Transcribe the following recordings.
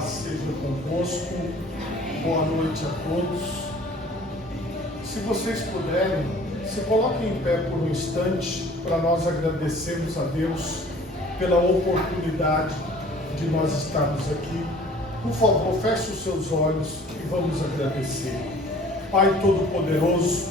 paz seja convosco, boa noite a todos. Se vocês puderem, se coloquem em pé por um instante para nós agradecermos a Deus pela oportunidade de nós estarmos aqui. Por favor, feche os seus olhos e vamos agradecer. Pai Todo-Poderoso,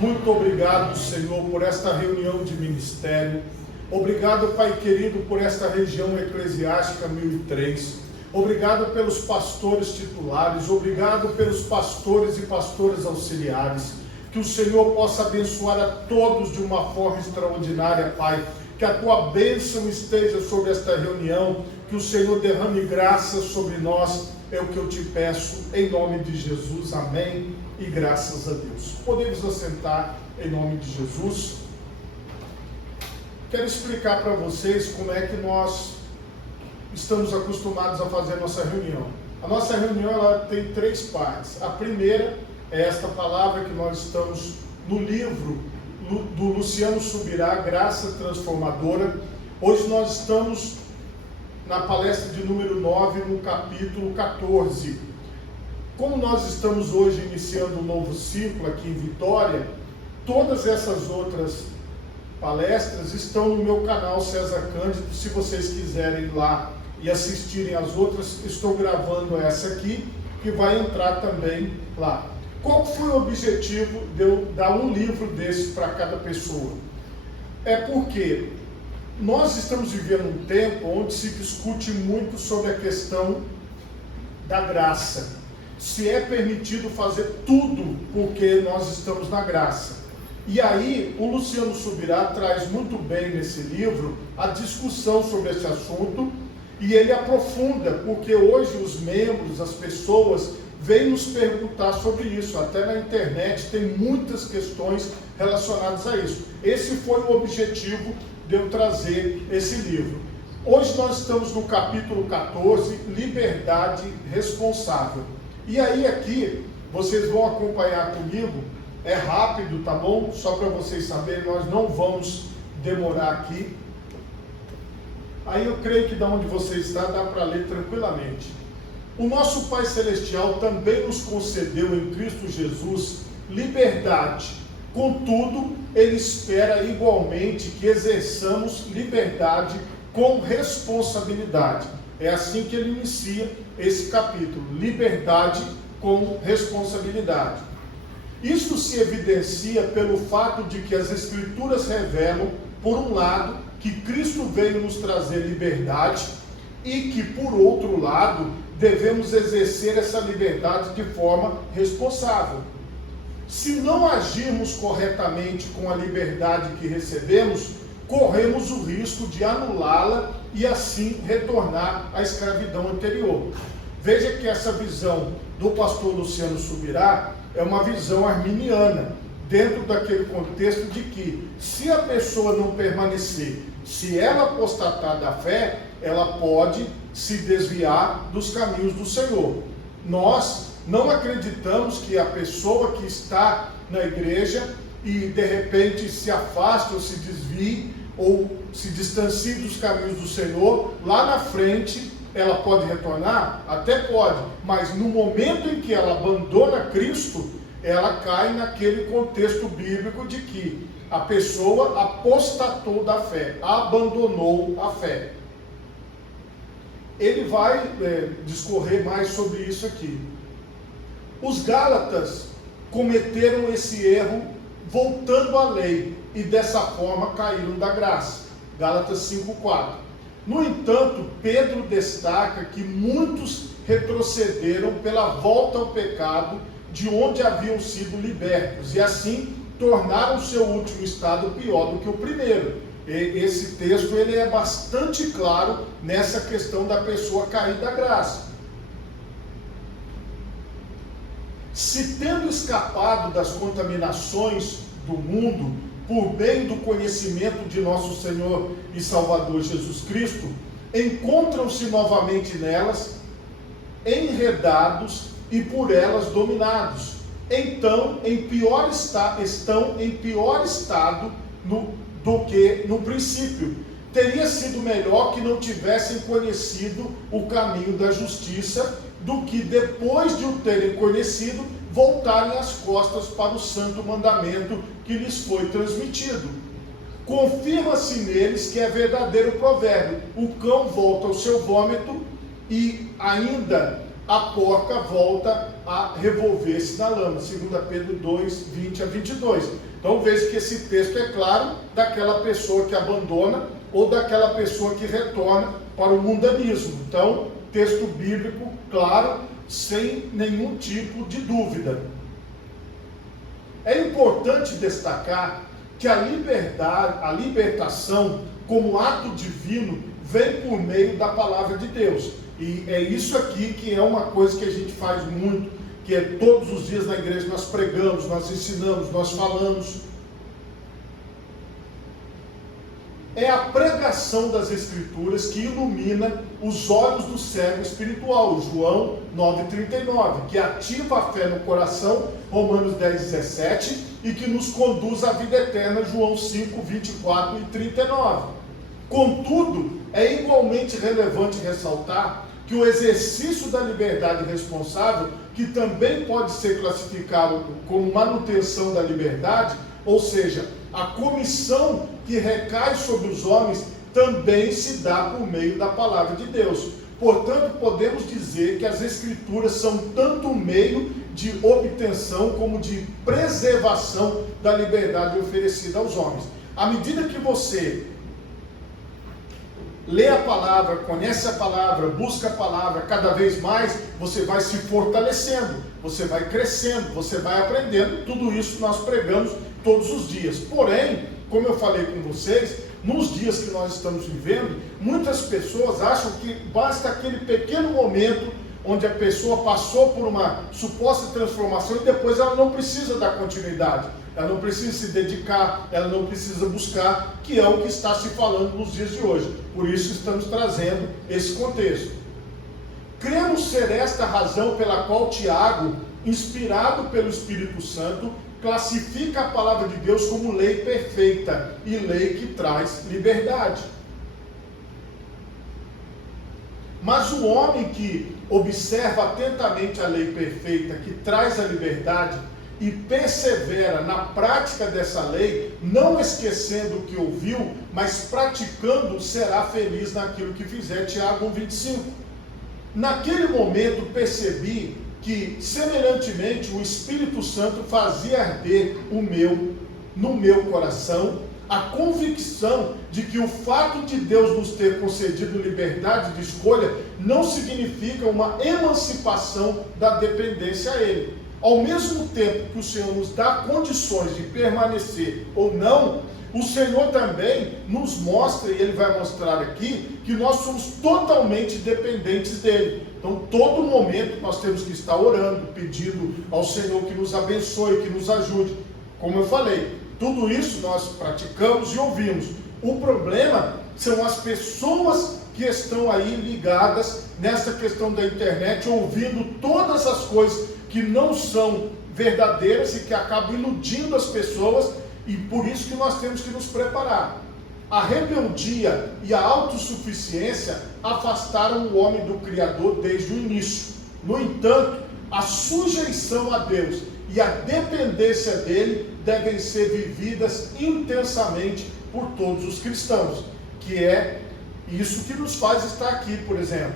muito obrigado, Senhor, por esta reunião de ministério. Obrigado, Pai querido, por esta região eclesiástica 1003. Obrigado pelos pastores titulares. Obrigado pelos pastores e pastoras auxiliares. Que o Senhor possa abençoar a todos de uma forma extraordinária, Pai. Que a Tua bênção esteja sobre esta reunião. Que o Senhor derrame graça sobre nós. É o que eu te peço, em nome de Jesus. Amém. E graças a Deus. Podemos assentar em nome de Jesus. Quero explicar para vocês como é que nós estamos acostumados a fazer a nossa reunião. A nossa reunião ela tem três partes. A primeira é esta palavra que nós estamos no livro do Luciano Subirá, Graça Transformadora. Hoje nós estamos na palestra de número 9, no capítulo 14. Como nós estamos hoje iniciando um novo ciclo aqui em Vitória, todas essas outras palestras estão no meu canal César Cândido. Se vocês quiserem ir lá e assistirem as outras, estou gravando essa aqui, que vai entrar também lá. Qual foi o objetivo de eu dar um livro desse para cada pessoa? É porque nós estamos vivendo um tempo onde se discute muito sobre a questão da graça. Se é permitido fazer tudo porque nós estamos na graça. E aí, o Luciano Subirá traz muito bem nesse livro a discussão sobre esse assunto e ele aprofunda, porque hoje os membros, as pessoas, vêm nos perguntar sobre isso. Até na internet tem muitas questões relacionadas a isso. Esse foi o objetivo de eu trazer esse livro. Hoje nós estamos no capítulo 14, Liberdade Responsável. E aí aqui, vocês vão acompanhar comigo. É rápido, tá bom? Só para vocês saberem, nós não vamos demorar aqui. Aí eu creio que da onde você está, dá para ler tranquilamente. O nosso Pai Celestial também nos concedeu em Cristo Jesus liberdade. Contudo, Ele espera igualmente que exerçamos liberdade com responsabilidade. É assim que Ele inicia esse capítulo. Liberdade com responsabilidade. Isso se evidencia pelo fato de que as Escrituras revelam, por um lado, que Cristo veio nos trazer liberdade e que, por outro lado, devemos exercer essa liberdade de forma responsável. Se não agirmos corretamente com a liberdade que recebemos, corremos o risco de anulá-la e assim retornar à escravidão anterior. Veja que essa visão do pastor Luciano Subirá é uma visão arminiana, dentro daquele contexto de que, se a pessoa não permanecer, se ela apostatar da fé, ela pode se desviar dos caminhos do Senhor. Nós não acreditamos que a pessoa que está na igreja e de repente se afaste ou se desvie ou se distancie dos caminhos do Senhor, lá na frente ela pode retornar? Até pode, mas no momento em que ela abandona Cristo, ela cai naquele contexto bíblico de que a pessoa apostatou da fé, abandonou a fé. Ele vai discorrer mais sobre isso aqui. Os Gálatas cometeram esse erro voltando à lei e dessa forma caíram da graça. Gálatas 5:4. No entanto, Pedro destaca que muitos retrocederam pela volta ao pecado de onde haviam sido libertos e assim tornaram seu último estado pior do que o primeiro. Esse texto ele é bastante claro nessa questão da pessoa cair da graça. Se tendo escapado das contaminações do mundo, por bem do conhecimento de nosso Senhor e Salvador Jesus Cristo, encontram-se novamente nelas, enredados e por elas dominados. Então, estão em pior estado do que no princípio. teria sido melhor que não tivessem conhecido o caminho da justiça, do que depois de o terem conhecido, voltarem as costas para o santo mandamento que lhes foi transmitido. Confirma-se neles que é verdadeiro o provérbio: o cão volta ao seu vômito e ainda a porca volta a revolver-se na lama. 2 Pedro 2, 20 a 22. Então veja que esse texto é claro daquela pessoa que abandona ou daquela pessoa que retorna para o mundanismo. Então, texto bíblico claro, sem nenhum tipo de dúvida. É importante destacar que a liberdade, a libertação como ato divino vem por meio da palavra de Deus. E é isso aqui que é uma coisa que a gente faz muito, que é todos os dias na igreja nós pregamos, nós ensinamos, nós falamos. É a pregação das Escrituras que ilumina os olhos do cego espiritual, João 9,39, que ativa a fé no coração, Romanos 10,17, e que nos conduz à vida eterna, João 5, 24 e 39. Contudo, é igualmente relevante ressaltar que o exercício da liberdade responsável, que também pode ser classificado como manutenção da liberdade, ou seja, a comissão que recai sobre os homens, também se dá por meio da palavra de Deus. Portanto, podemos dizer que as Escrituras são tanto um meio de obtenção como de preservação da liberdade oferecida aos homens. À medida que você lê a palavra, conhece a palavra, busca a palavra, cada vez mais você vai se fortalecendo, você vai crescendo, você vai aprendendo. Tudo isso nós pregamos todos os dias. Porém, como eu falei com vocês, nos dias que nós estamos vivendo, muitas pessoas acham que basta aquele pequeno momento onde a pessoa passou por uma suposta transformação e depois ela não precisa dar continuidade, ela não precisa se dedicar, ela não precisa buscar, que é o que está se falando nos dias de hoje. Por isso estamos trazendo esse contexto. Cremos ser esta a razão pela qual Tiago, inspirado pelo Espírito Santo, classifica a palavra de Deus como lei perfeita e lei que traz liberdade. Mas o homem que observa atentamente a lei perfeita que traz a liberdade e persevera na prática dessa lei, não esquecendo o que ouviu, mas praticando, será feliz naquilo que fizer. Tiago 1,25. Naquele momento percebi que, semelhantemente, o Espírito Santo fazia arder no meu coração a convicção de que o fato de Deus nos ter concedido liberdade de escolha não significa uma emancipação da dependência a Ele. Ao mesmo tempo que o Senhor nos dá condições de permanecer ou não, o Senhor também nos mostra, e Ele vai mostrar aqui, que nós somos totalmente dependentes dEle. Então, todo momento nós temos que estar orando, pedindo ao Senhor que nos abençoe, que nos ajude. Como eu falei, tudo isso nós praticamos e ouvimos. O problema são as pessoas que estão aí ligadas nessa questão da internet, ouvindo todas as coisas que não são verdadeiras e que acabam iludindo as pessoas, e por isso que nós temos que nos preparar. A rebeldia e a autossuficiência afastaram o homem do Criador desde o início. No entanto, a sujeição a Deus e a dependência dele devem ser vividas intensamente por todos os cristãos, que é isso que nos faz estar aqui, por exemplo.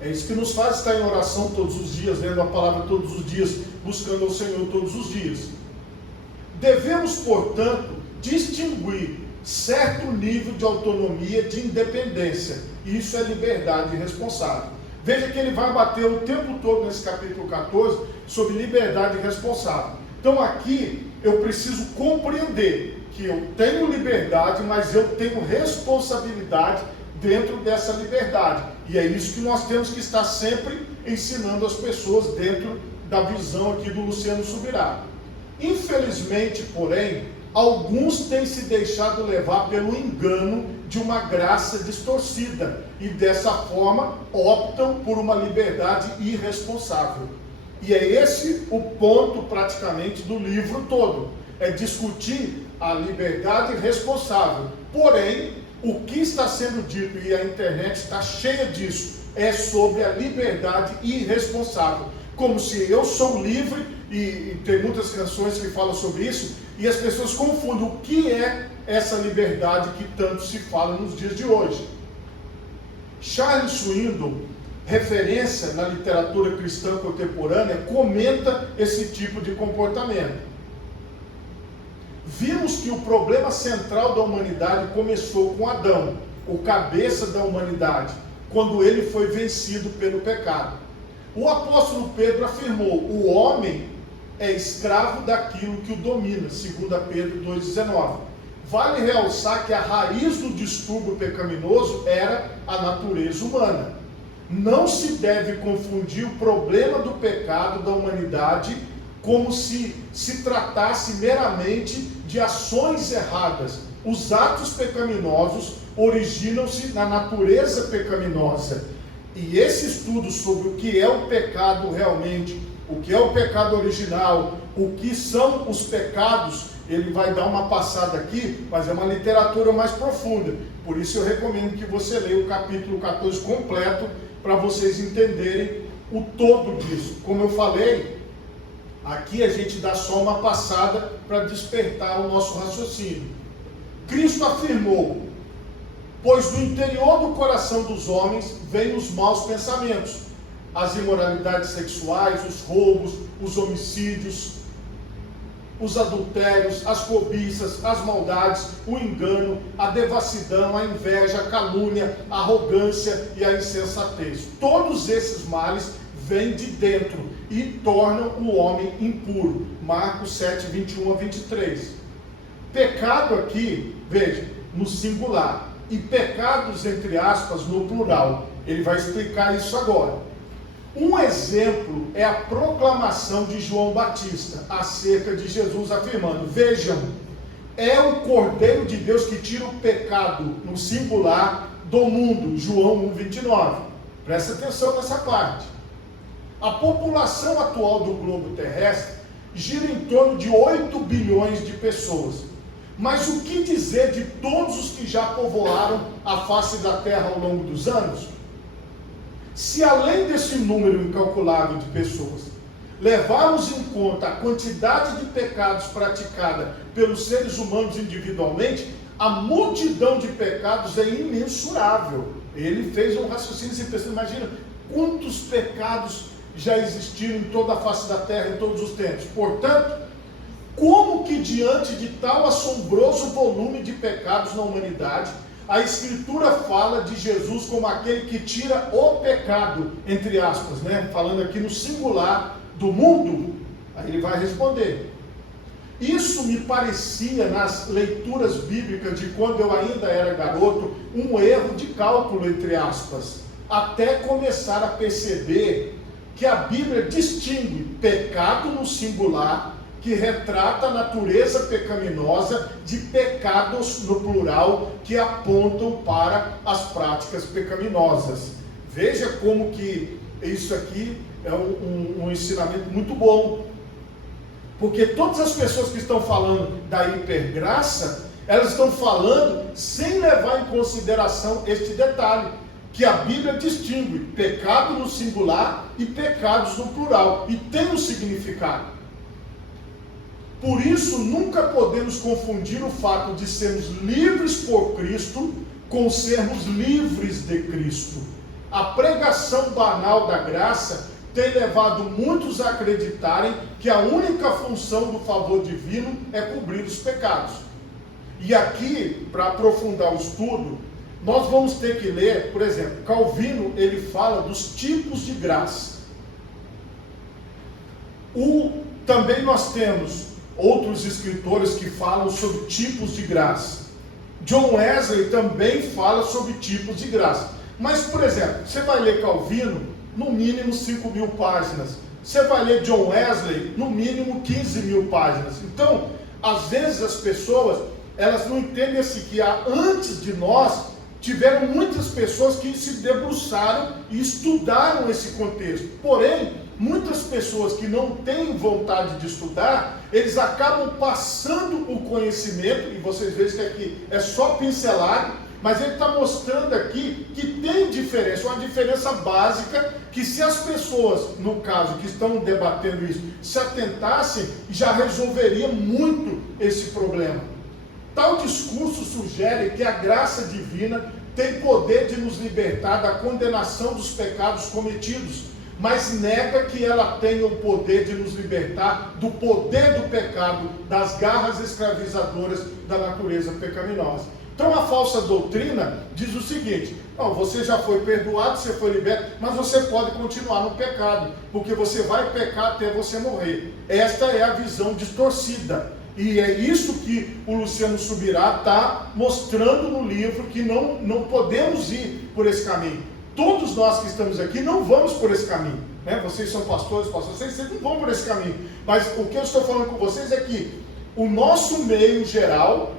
É isso que nos faz estar em oração todos os dias, lendo a palavra todos os dias, buscando ao Senhor todos os dias. Devemos, portanto, distinguir certo nível de autonomia, de independência. Isso é liberdade responsável. Veja que ele vai bater o tempo todo nesse capítulo 14 sobre liberdade responsável. Então aqui eu preciso compreender que eu tenho liberdade, mas eu tenho responsabilidade dentro dessa liberdade. E é isso que nós temos que estar sempre ensinando as pessoas dentro da visão aqui do Luciano Subirá. Infelizmente, porém, alguns têm se deixado levar pelo engano de uma graça distorcida e dessa forma optam por uma liberdade irresponsável. E é esse o ponto praticamente do livro todo. É discutir a liberdade responsável. Porém, o que está sendo dito, e a internet está cheia disso, é sobre a liberdade irresponsável. Como se eu sou livre, e tem muitas canções que falam sobre isso, e as pessoas confundem o que é essa liberdade que tanto se fala nos dias de hoje. Charles Swindoll, referência na literatura cristã contemporânea, comenta esse tipo de comportamento. Vimos que o problema central da humanidade começou com Adão, o cabeça da humanidade, quando ele foi vencido pelo pecado. O apóstolo Pedro afirmou: o homem é escravo daquilo que o domina, 2 Pedro 2,19. Vale realçar que a raiz do distúrbio pecaminoso era a natureza humana. Não se deve confundir o problema do pecado da humanidade como se tratasse meramente de ações erradas. Os atos pecaminosos originam-se na natureza pecaminosa. E esse estudo sobre o que é o pecado realmente, o que é o pecado original, o que são os pecados, ele vai dar uma passada aqui, mas é uma literatura mais profunda. Por isso eu recomendo que você leia o capítulo 14 completo, para vocês entenderem o todo disso. Como eu falei, aqui a gente dá só uma passada para despertar o nosso raciocínio. Cristo afirmou: pois do interior do coração dos homens vêm os maus pensamentos, as imoralidades sexuais, os roubos, os homicídios, os adultérios, as cobiças, as maldades, o engano, a devassidão, a inveja, a calúnia, a arrogância e a insensatez. Todos esses males vêm de dentro e tornam o homem impuro. Marcos 7, 21 a 23. Pecado aqui, veja, no singular, e pecados, entre aspas, no plural. Ele vai explicar isso agora. Um exemplo é a proclamação de João Batista acerca de Jesus, afirmando: vejam, é o Cordeiro de Deus que tira o pecado, no singular, do mundo. João 1,29. Presta atenção nessa parte. A população atual do globo terrestre gira em torno de 8 bilhões de pessoas. Mas o que dizer de todos os que já povoaram a face da terra ao longo dos anos? Se além desse número incalculável de pessoas, levarmos em conta a quantidade de pecados praticada pelos seres humanos individualmente, a multidão de pecados é imensurável. Ele fez um raciocínio e pensou: imagina quantos pecados já existiram em toda a face da terra em todos os tempos. Portanto, como que diante de tal assombroso volume de pecados na humanidade, a Escritura fala de Jesus como aquele que tira o pecado, entre aspas, né? Falando aqui no singular, do mundo? Aí ele vai responder: isso me parecia, nas leituras bíblicas de quando eu ainda era garoto, um erro de cálculo, entre aspas, até começar a perceber que a Bíblia distingue pecado no singular, que retrata a natureza pecaminosa, de pecados no plural, que apontam para as práticas pecaminosas. Veja como que isso aqui é um ensinamento muito bom, porque todas as pessoas que estão falando da hipergraça, elas estão falando sem levar em consideração este detalhe, que a Bíblia distingue pecado no singular e pecados no plural, e tem um significado. Por isso, nunca podemos confundir o fato de sermos livres por Cristo com sermos livres de Cristo. A pregação banal da graça tem levado muitos a acreditarem que a única função do favor divino é cobrir os pecados. E aqui, para aprofundar o estudo, nós vamos ter que ler, por exemplo, Calvino, ele fala dos tipos de graça. Também nós temos outros escritores que falam sobre tipos de graça. John Wesley também fala sobre tipos de graça. Mas, por exemplo, você vai ler Calvino, no mínimo 5.000 páginas. Você vai ler John Wesley, no mínimo 15.000 páginas. Então, às vezes as pessoas, elas não entendem assim, que antes de nós, tiveram muitas pessoas que se debruçaram e estudaram esse contexto. Porém, muitas pessoas que não têm vontade de estudar, eles acabam passando o conhecimento, e vocês veem que aqui é só pincelado, mas ele está mostrando aqui que tem diferença, uma diferença básica, que se as pessoas, no caso, que estão debatendo isso, se atentassem, já resolveria muito esse problema. Tal discurso sugere que a graça divina tem poder de nos libertar da condenação dos pecados cometidos, mas nega que ela tenha o poder de nos libertar do poder do pecado, das garras escravizadoras da natureza pecaminosa. Então a falsa doutrina diz o seguinte: não, você já foi perdoado, você foi liberto, mas você pode continuar no pecado, porque você vai pecar até você morrer. Esta é a visão distorcida. E é isso que o Luciano Subirá está mostrando no livro, que não podemos ir por esse caminho. Todos nós que estamos aqui não vamos por esse caminho, né? Vocês são pastores, vocês não vão por esse caminho. Mas o que eu estou falando com vocês é que o nosso meio geral,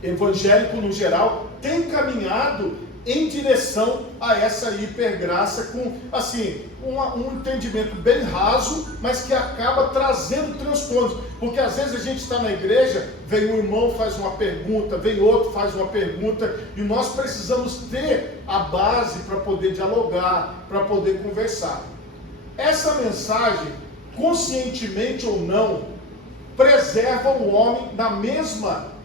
evangélico no geral, tem caminhado em direção a essa hipergraça com, assim, um entendimento bem raso, mas que acaba trazendo transtornos. Porque às vezes a gente está na igreja, vem um irmão, faz uma pergunta, vem outro, faz uma pergunta, e nós precisamos ter a base para poder dialogar, para poder conversar. Essa mensagem, conscientemente ou não, preserva o homem na mesma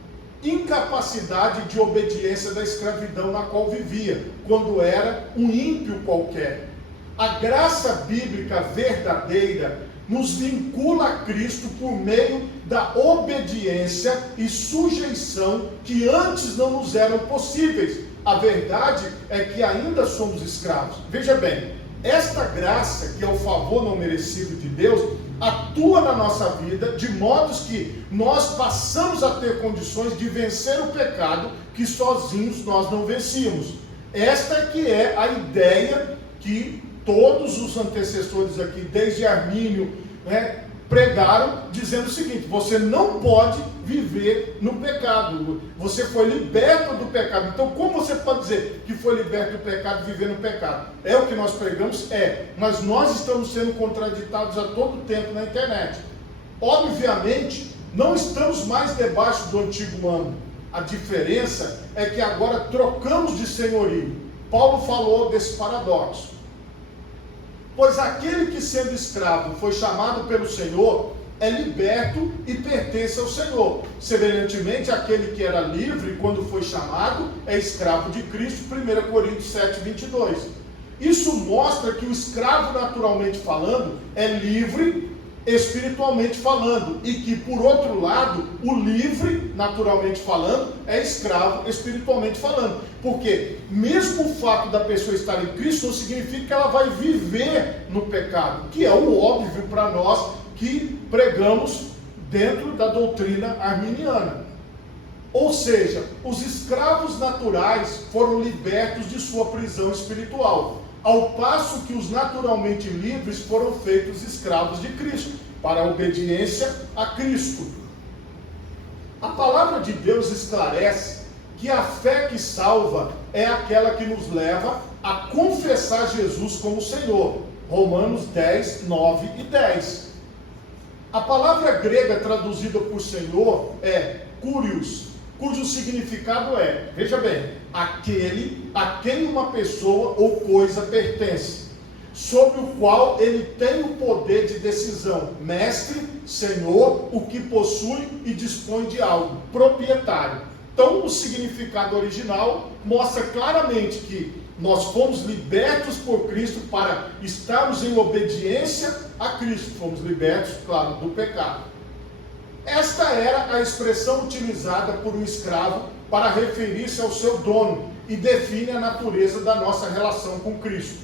incapacidade de obediência da escravidão na qual vivia, quando era um ímpio qualquer. A graça bíblica verdadeira nos vincula a Cristo por meio da obediência e sujeição que antes não nos eram possíveis. A verdade é que ainda somos escravos. Veja bem, esta graça, que é o favor não merecido de Deus, atua na nossa vida de modos que nós passamos a ter condições de vencer o pecado que sozinhos nós não vencíamos. Esta que é a ideia que todos os antecessores aqui, desde Armínio, né, pregaram, dizendo o seguinte: você não pode viver no pecado, você foi liberto do pecado. Então como você pode dizer que foi liberto do pecado e viver no pecado? É o que nós pregamos? Mas nós estamos sendo contraditados a todo tempo na internet. Obviamente, não estamos mais debaixo do antigo ano. A diferença é que agora trocamos de senhorio. Paulo falou desse paradoxo. Pois aquele que, sendo escravo, foi chamado pelo Senhor, é liberto e pertence ao Senhor. Semelhantemente, aquele que era livre, quando foi chamado, é escravo de Cristo. 1 Coríntios 7, 22. Isso mostra que o escravo, naturalmente falando, é livre espiritualmente falando, e que, por outro lado, o livre, naturalmente falando, é escravo espiritualmente falando. Porque mesmo o fato da pessoa estar em Cristo não significa que ela vai viver no pecado, que é o óbvio para nós que pregamos dentro da doutrina arminiana. Ou seja, os escravos naturais foram libertos de sua prisão espiritual, ao passo que os naturalmente livres foram feitos escravos de Cristo, para a obediência a Cristo. A palavra de Deus esclarece que a fé que salva é aquela que nos leva a confessar Jesus como Senhor. Romanos 10, 9 e 10. A palavra grega traduzida por Senhor é Kyrios, cujo significado é, veja bem, aquele a quem uma pessoa ou coisa pertence, sobre o qual ele tem o poder de decisão, mestre, senhor, o que possui e dispõe de algo, proprietário. Então, o significado original mostra claramente que nós fomos libertos por Cristo para estarmos em obediência a Cristo. Fomos libertos, claro, do pecado. Esta era a expressão utilizada por um escravo para referir-se ao seu dono e define a natureza da nossa relação com Cristo.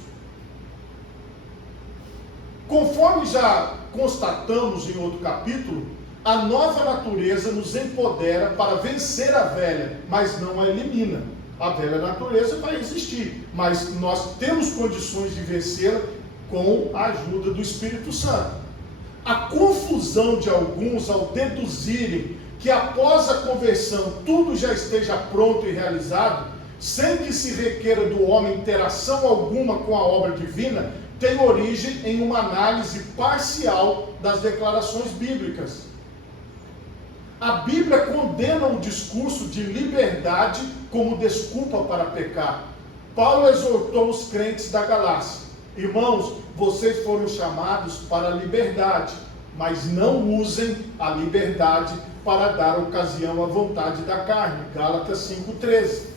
Conforme já constatamos em outro capítulo, a nova natureza nos empodera para vencer a velha, mas não a elimina. A velha natureza vai existir, mas nós temos condições de vencê-la com a ajuda do Espírito Santo. A confusão de alguns ao deduzirem que após a conversão tudo já esteja pronto e realizado, sem que se requeira do homem interação alguma com a obra divina, tem origem em uma análise parcial das declarações bíblicas. A Bíblia condena o discurso de liberdade como desculpa para pecar. Paulo exortou os crentes da Galácia: irmãos, vocês foram chamados para a liberdade, mas não usem a liberdade para dar ocasião à vontade da carne. Gálatas 5,13.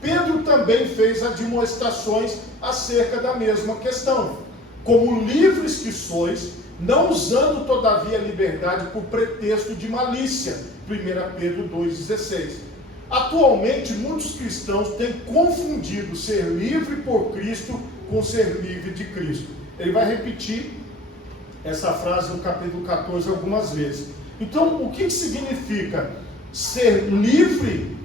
Pedro também fez admoestações acerca da mesma questão. Como livres que sois, não usando todavia a liberdade por pretexto de malícia. 1 Pedro 2,16. Atualmente, muitos cristãos têm confundido ser livre por Cristo com ser livre de Cristo. Ele vai repetir essa frase no capítulo 14 algumas vezes. Então, o que significa ser livre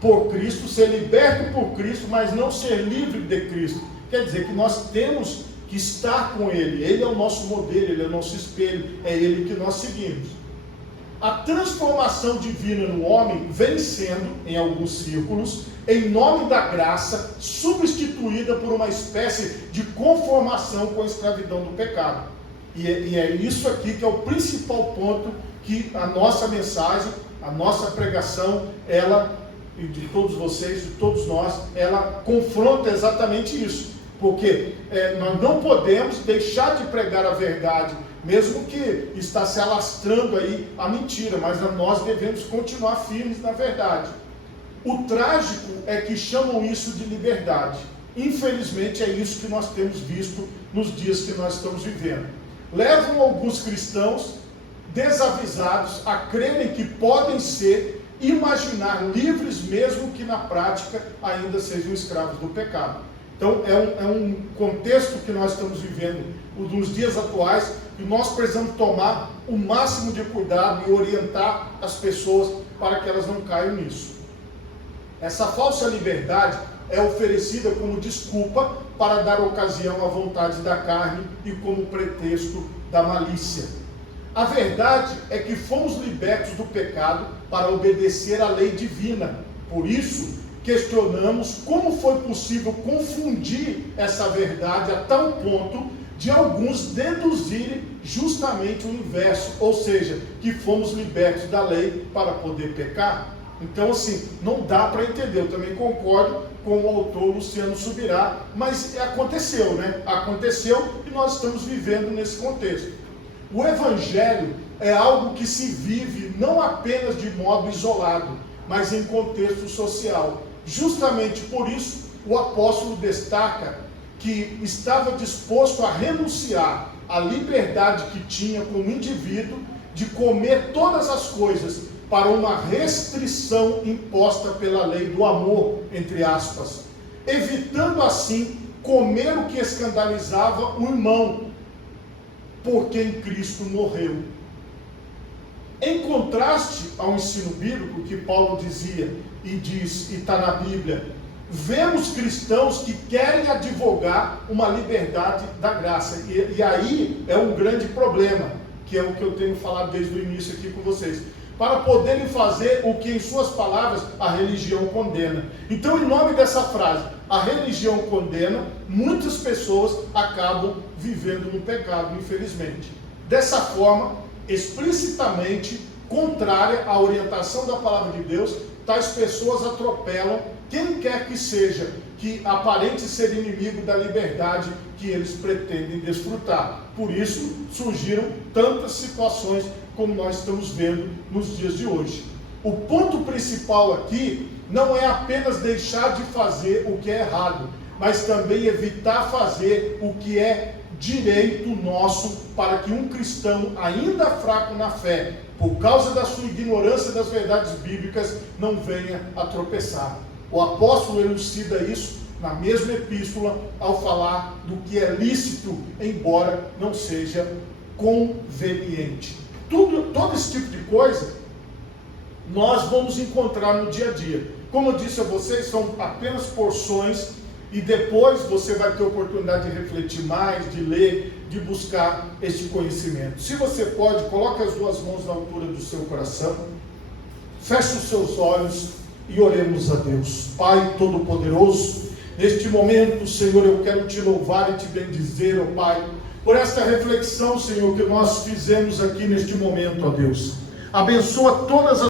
por Cristo, ser liberto por Cristo, mas não ser livre de Cristo? Quer dizer que nós temos que estar com Ele. Ele é o nosso modelo, Ele é o nosso espelho, é Ele que nós seguimos. A transformação divina no homem vem sendo, em alguns círculos, em nome da graça, substituída por uma espécie de conformação com a escravidão do pecado. E é isso aqui que é o principal ponto que a nossa mensagem, a nossa pregação, ela, de todos vocês, de todos nós, ela confronta exatamente isso. Porque nós não podemos deixar de pregar a verdade, mesmo que está se alastrando aí a mentira, mas nós devemos continuar firmes na verdade. O trágico é que chamam isso de liberdade. Infelizmente é isso que nós temos visto nos dias que nós estamos vivendo. Levam alguns cristãos desavisados a crerem que podem ser, imaginar livres, mesmo que na prática ainda sejam escravos do pecado. Então é um contexto que nós estamos vivendo nos dias atuais, e nós precisamos tomar o máximo de cuidado e orientar as pessoas para que elas não caiam nisso. Essa falsa liberdade é oferecida como desculpa para dar ocasião à vontade da carne e como pretexto da malícia. A verdade é que fomos libertos do pecado para obedecer à lei divina. Por isso, questionamos como foi possível confundir essa verdade a tal ponto de alguns deduzirem justamente o inverso, ou seja, que fomos libertos da lei para poder pecar. Então, assim, não dá para entender. Eu também concordo com o autor Luciano Subirá, mas aconteceu, né? Aconteceu e nós estamos vivendo nesse contexto. O Evangelho é algo que se vive não apenas de modo isolado, mas em contexto social. Justamente por isso, o apóstolo destaca que estava disposto a renunciar à liberdade que tinha como indivíduo de comer todas as coisas para uma restrição imposta pela lei do amor, entre aspas, evitando assim comer o que escandalizava o irmão, por quem Cristo morreu. Em contraste ao ensino bíblico que Paulo dizia e diz, e está na Bíblia, vemos cristãos que querem advogar uma liberdade da graça. E aí é um grande problema, que é o que eu tenho falado desde o início aqui com vocês. Para poderem fazer o que em suas palavras a religião condena. Então, em nome dessa frase, a religião condena, muitas pessoas acabam vivendo no pecado, infelizmente. Dessa forma, explicitamente contrária à orientação da palavra de Deus, tais pessoas atropelam quem quer que seja que aparente ser inimigo da liberdade que eles pretendem desfrutar. Por isso surgiram tantas situações como nós estamos vendo nos dias de hoje. O ponto principal aqui não é apenas deixar de fazer o que é errado, mas também evitar fazer o que é direito nosso, para que um cristão ainda fraco na fé, por causa da sua ignorância das verdades bíblicas, não venha a tropeçar. O apóstolo elucida isso na mesma epístola ao falar do que é lícito, embora não seja conveniente. Todo esse tipo de coisa nós vamos encontrar no dia a dia. Como eu disse a vocês, são apenas porções, e depois você vai ter oportunidade de refletir mais, de ler, de buscar este conhecimento. Se você pode, coloque as duas mãos na altura do seu coração, feche os seus olhos e oremos a Deus. Pai Todo-Poderoso, Neste momento, Senhor, eu quero te louvar e te bendizer, ó Pai, por esta reflexão, Senhor, que nós fizemos aqui neste momento, ó Deus. Abençoa todas as